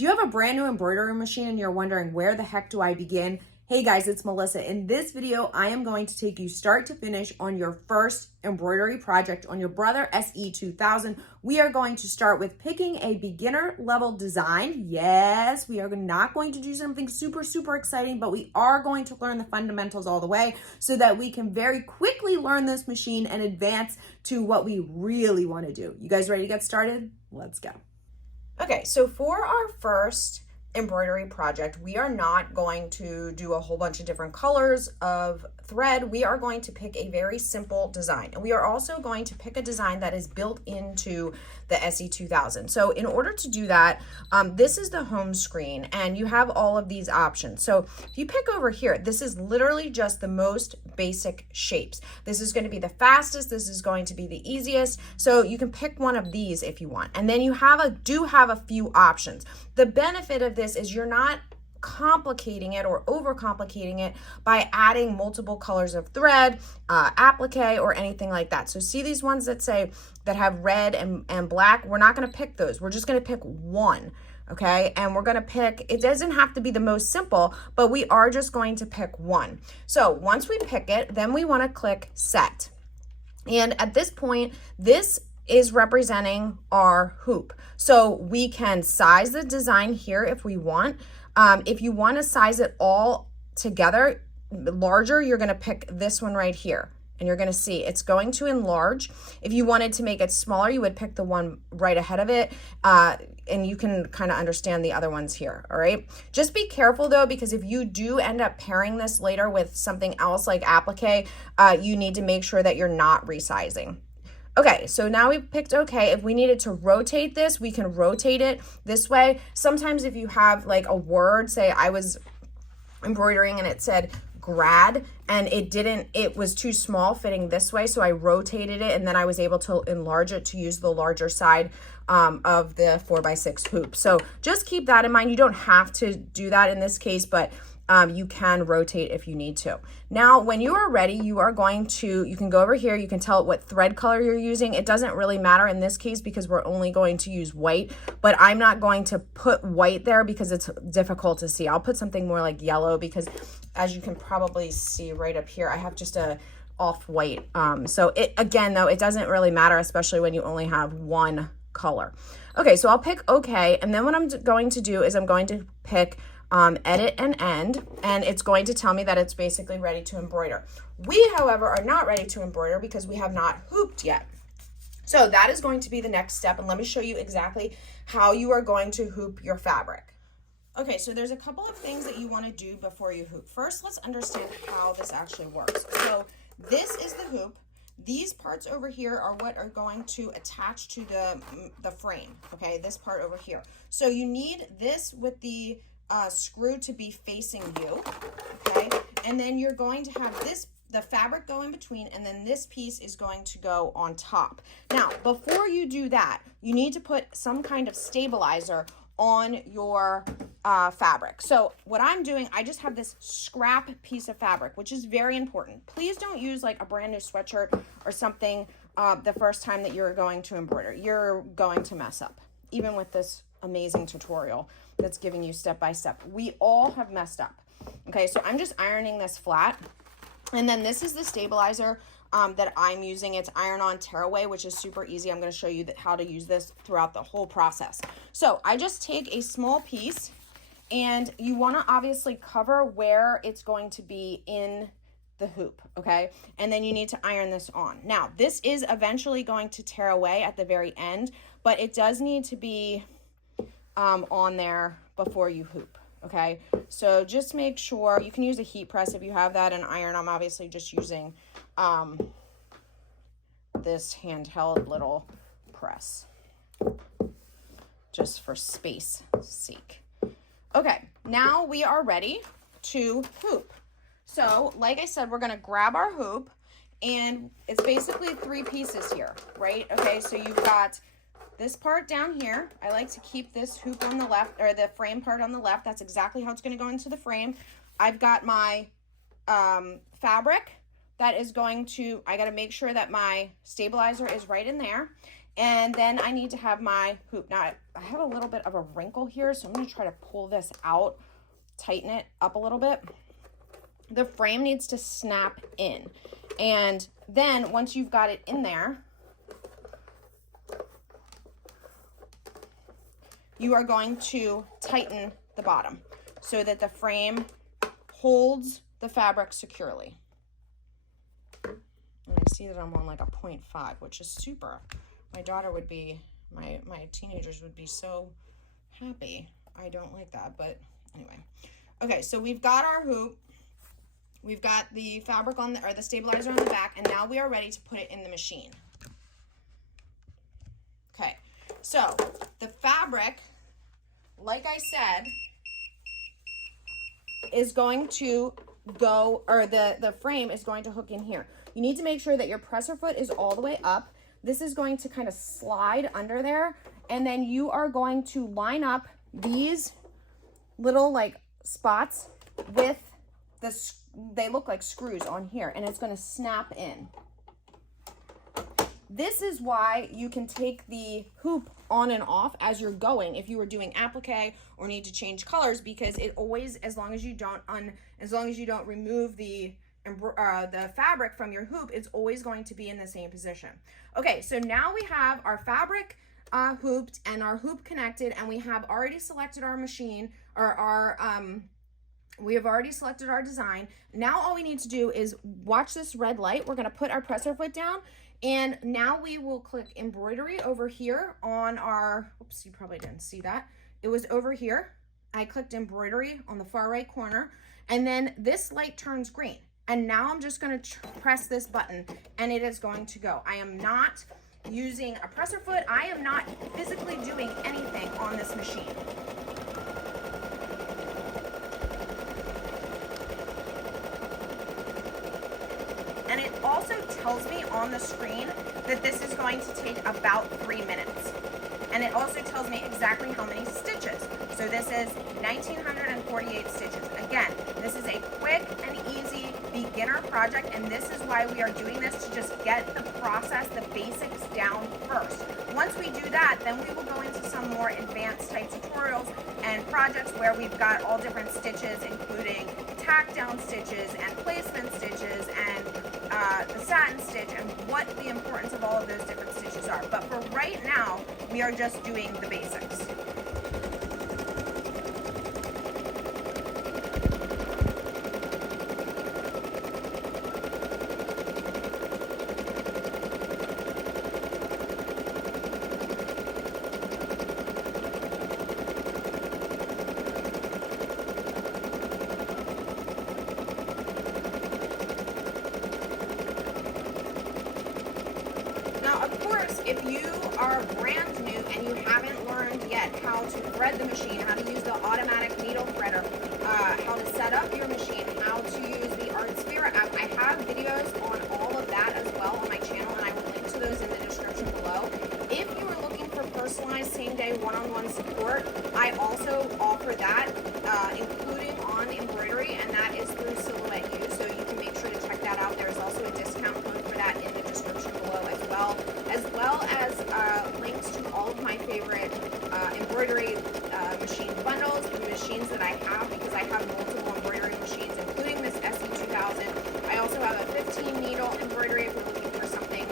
Do you have a brand new embroidery machine and you're wondering where the heck do I begin? Hey guys, it's Melissa. In this video, I am going to take you start to finish on your first embroidery project on your Brother SE2000. We are going to start with picking a beginner level design. Yes, we are not going to do something super exciting, but we are going to learn the fundamentals all the way so that we can very quickly learn this machine and advance to what we really want to do. You guys ready to get started? Let's go. Okay, so for our first embroidery project, we are not going to do a whole bunch of different colors of thread. We are going to pick a very simple design, and we are also going to pick a design that is built into the SE2000. So in order to do that, this is the home screen and you have all of these options. So if you pick over here, this is literally just the most basic shapes. This is going to be the fastest, this is going to be the easiest. So you can pick one of these if you want. And then you do have a few options. The benefit of this is you're not complicating it or overcomplicating it by adding multiple colors of thread, applique, or anything like that. So see these ones that have red and black? We're not going to pick those. We're just going to pick one. Okay, and we're going to pick, it doesn't have to be the most simple, but we are just going to pick one. So once we pick it, then we want to click set. And at this point, this is representing our hoop. So we can size the design here if we want. If you want to size it all together larger, you're going to pick this one right here. And you're going to see it's going to enlarge. If you wanted to make it smaller, you would pick the one right ahead of it. And you can kind of understand the other ones here, all right? Just be careful though, because if you do end up pairing this later with something else like applique, you need to make sure that you're not resizing. Okay, so now we've picked okay. If we needed to rotate this, we can rotate it this way. Sometimes if you have like a word, say I was embroidering and it said grad and it was too small fitting this way, so I rotated it and then I was able to enlarge it to use the larger side of the 4x6 hoop. So just keep that in mind. You don't have to do that in this case, but you can rotate if you need to. Now, when you are ready, you can go over here, you can tell it what thread color you're using. It doesn't really matter in this case because we're only going to use white, but I'm not going to put white there because it's difficult to see. I'll put something more like yellow because as you can probably see right up here, I have just a off-white. So again, though, it doesn't really matter, especially when you only have one color. Okay, so I'll pick okay. And then what I'm going to do is I'm going to pick edit and end, and it's going to tell me that it's basically ready to embroider. We, however, are not ready to embroider because we have not hooped yet. So that is going to be the next step, and let me show you exactly how you are going to hoop your fabric. Okay, so there's a couple of things that you want to do before you hoop. First, let's understand how this actually works. So this is the hoop. These parts over here are what are going to attach to the frame, okay, this part over here. So you need this with the screw to be facing you, okay, and then you're going to have the fabric go in between, and then this piece is going to go on top. Now, before you do that, you need to put some kind of stabilizer on your fabric. So what I'm doing, I just have this scrap piece of fabric, which is very important. Please don't use like a brand new sweatshirt or something the first time that you're going to embroider. You're going to mess up, even with this amazing tutorial that's giving you step by step. We all have messed up. Okay, so I'm just ironing this flat, and then this is the stabilizer that I'm using. It's iron-on tearaway, which is super easy. I'm going to show you how to use this throughout the whole process. So I just take a small piece, and you want to obviously cover where it's going to be in the hoop, okay? And then you need to iron this on. Now, this is eventually going to tear away at the very end, but it does need to be on there before you hoop, okay? So just make sure, you can use a heat press if you have that, and iron. I'm obviously just using this handheld little press just for space sake. Okay, now we are ready to hoop. So like I said, we're gonna grab our hoop, and it's basically 3 pieces here, right? Okay, so you've got this part down here. I like to keep this hoop on the left, or the frame part on the left. That's exactly how it's going to go into the frame. I've got my fabric that is going to, I got to make sure that my stabilizer is right in there. And then I need to have my hoop. Now I have a little bit of a wrinkle here, so I'm going to try to pull this out, tighten it up a little bit. The frame needs to snap in. And then once you've got it in there, you are going to tighten the bottom so that the frame holds the fabric securely. And I see that I'm on like a 0.5, which is super. My daughter would be, my teenagers would be so happy. I don't like that, but anyway. Okay, so we've got our hoop. We've got the fabric on the, or the stabilizer on the back, and now we are ready to put it in the machine. Okay, so the fabric, like I said, is going to go, or the frame is going to hook in here. You need to make sure that your presser foot is all the way up. This is going to kind of slide under there, and then you are going to line up these little like spots with the, they look like screws on here, and it's going to snap in. This is why you can take the hoop on and off as you're going if you were doing applique or need to change colors, because it always, as long as you don't remove the fabric from your hoop, it's always going to be in the same position. Okay, so now we have our fabric hooped and our hoop connected, and we have already selected our machine, or we have already selected our design. Now all we need to do is watch this red light. We're gonna put our presser foot down, and now we will click embroidery over here on our, oops, you probably didn't see that. It was over here. I clicked embroidery on the far right corner, and then this light turns green. And now I'm just gonna press this button, and it is going to go. I am not using a presser foot. I am not physically doing anything on this machine. And it also tells me on the screen that this is going to take about 3 minutes. And it also tells me exactly how many stitches. So this is 1,948 stitches. Again, this is a quick and easy beginner project, and this is why we are doing this, to just get the process, the basics down first. Once we do that, then we will go into some more advanced type tutorials and projects where we've got all different stitches, including tack down stitches and placement stitches and the satin stitch, and what the importance of all of those different stitches are. But for right now, we are just doing the basics. If you are brand new and you haven't learned yet how to thread the machine, how to use the automatic needle threader, how to set up your machine, how to use the Artsphere app, I have videos on all of that as well on my channel, and I will link to those in the description below. If you are looking for personalized same-day one-on-one support, I also offer that, including on embroidery, and that is through Silhouette U, so you can make sure to check that out. There is also a discount code for that in the description below as well as links to all of my favorite embroidery machine bundles and machines that I have, because I have multiple embroidery machines, including this SE2000. I also have a 15 needle embroidery if you're looking for something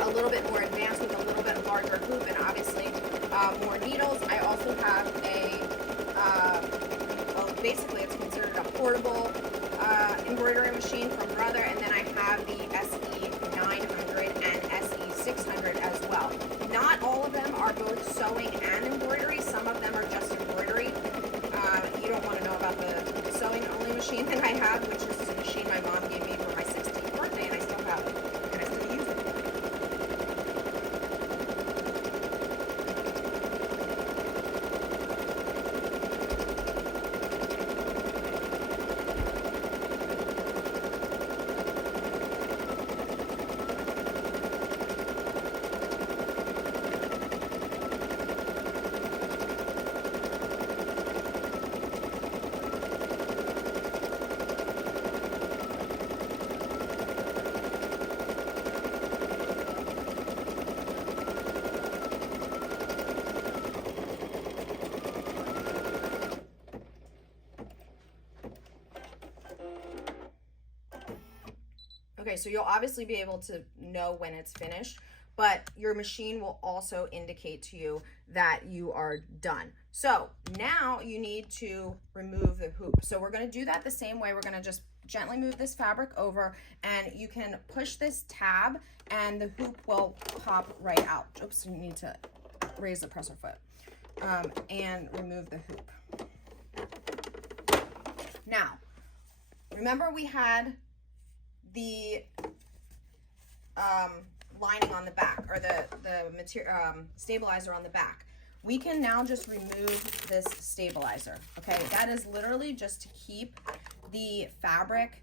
a little bit more advanced with a little bit larger hoop and obviously more needles. I also have a, well, basically it's considered a portable embroidery machine from Brother, and then I have the SE900 and SE600 as well. Not all of them are both sewing and embroidery. Some of them are just embroidery. You don't want to know about the sewing only machine that I have, which is a machine my mom gave me for my 16th birthday, and I still have it, and I still use it. Okay, so you'll obviously be able to know when it's finished, but your machine will also indicate to you that you are done. So now you need to remove the hoop. So we're gonna do that the same way. We're gonna just gently move this fabric over, and you can push this tab and the hoop will pop right out. Oops, you need to raise the presser foot and remove the hoop. Now, remember we had the lining on the back, or the material stabilizer on the back. We can now just remove this stabilizer. Okay, that is literally just to keep the fabric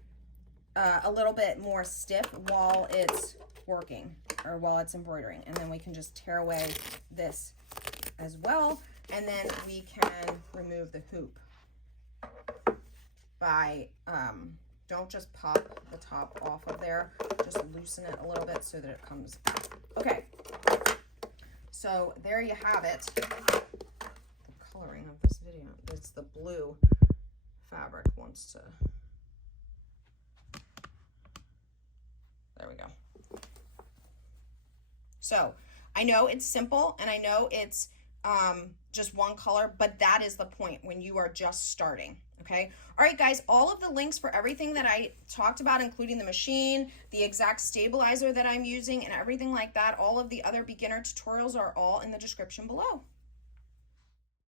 a little bit more stiff while it's working, or while it's embroidering. And then we can just tear away this as well, and then we can remove the hoop by don't just pop the top off of there, just loosen it a little bit so that it comes out. Okay, so there you have it. The coloring of this video, it's the blue fabric wants to, there we go. So I know it's simple and I know it's just one color, but that is the point when you are just starting. Okay. All right, guys, all of the links for everything that I talked about, including the machine, the exact stabilizer that I'm using, and everything like that, all of the other beginner tutorials are all in the description below.